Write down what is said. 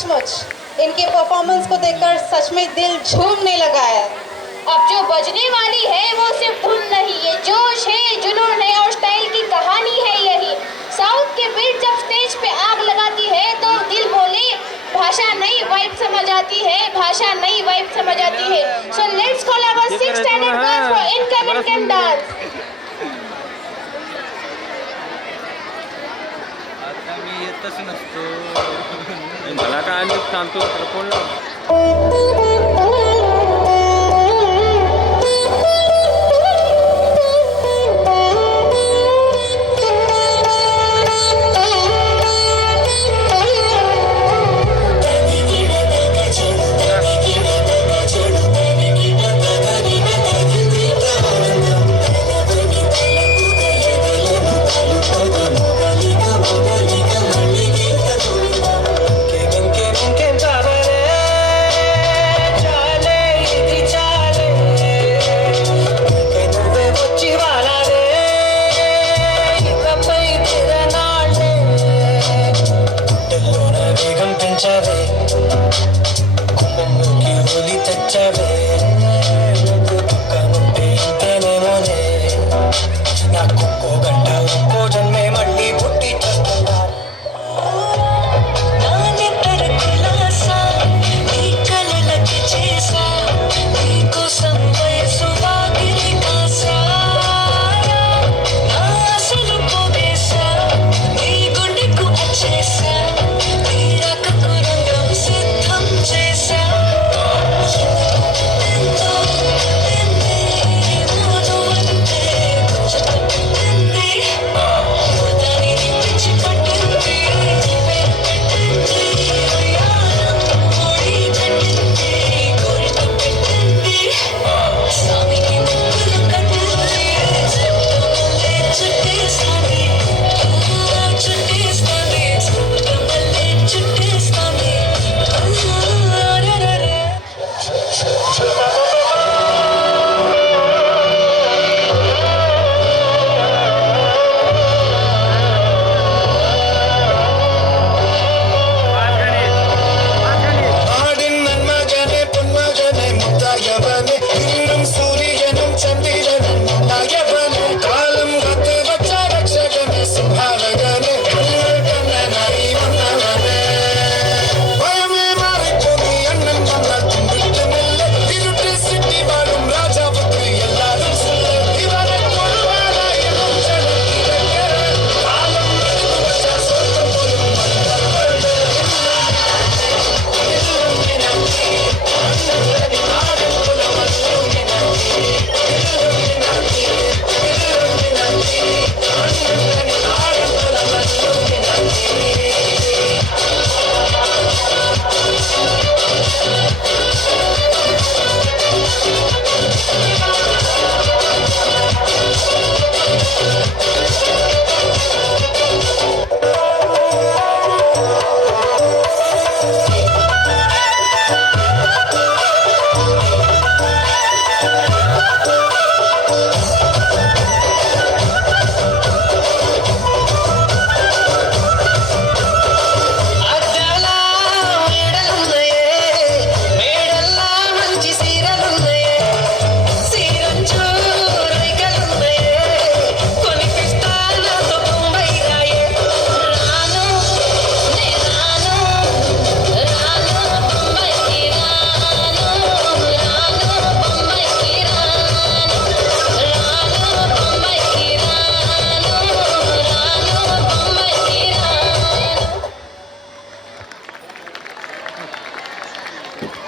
सचमुच इनके परफॉर्मेंस को देखकर सच में दिल झूमने लगा है। अब जो बजने वाली है वो सिर्फ धुन नहीं, ये जोश है, जुनून है और स्टाइल की कहानी है यही। साउथ के बीट जब स्टेज पे आग लगाती है तो दिल बोले भाषा नई वाइब समझ आती है, भाषा नई वाइब समझ आती है। So let's call our 6 standard girls for incoming can dance. आता मी येतच नसतो मला काय मी सांगतो फोन होली తెచ్చవే పక్కనుంటే ఇంతేనేమోనే నాకు ఒక్కో గంట ఒక్కో జన్మే మళ్ళీ